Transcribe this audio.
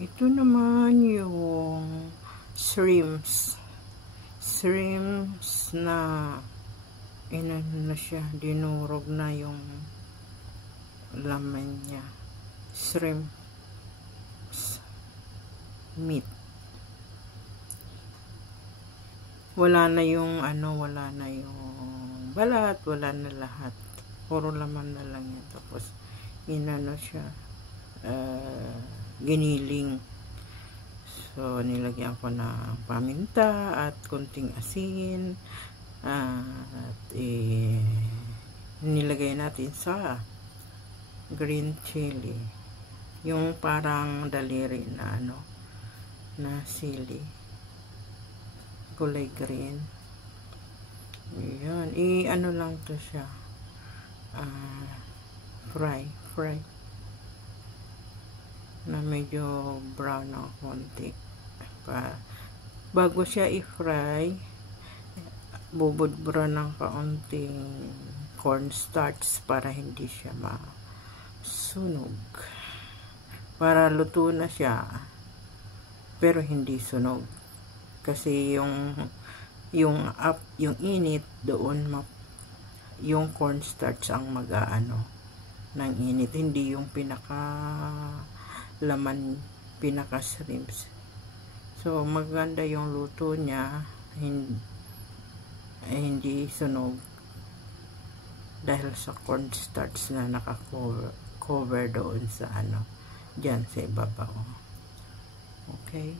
Ito naman yung shrimps na inano na siya, dinurog na yung laman niya. Shrimps meat. Wala na yung wala na yung balat, wala na lahat. Puro laman na lang yan. Tapos inano siya, giniling. So nilagyan ko ng paminta at konting asin. At nilagay natin sa green chili, yung parang daliri na na sili, kulay green. Ayan, lang to siya, fry na medyo brown ng konti. Bago siya i-fry, bubudbura ng kaunting cornstarch para hindi siya masunog, para luto na siya pero hindi sunog, kasi yung init doon, yung cornstarch ang mag-aano ng init, hindi yung laman, pinaka shrimps. So maganda yung luto niya, hindi sunog dahil sa cornstarch na naka-cover doon sa dyan sa ibabaw. Okay.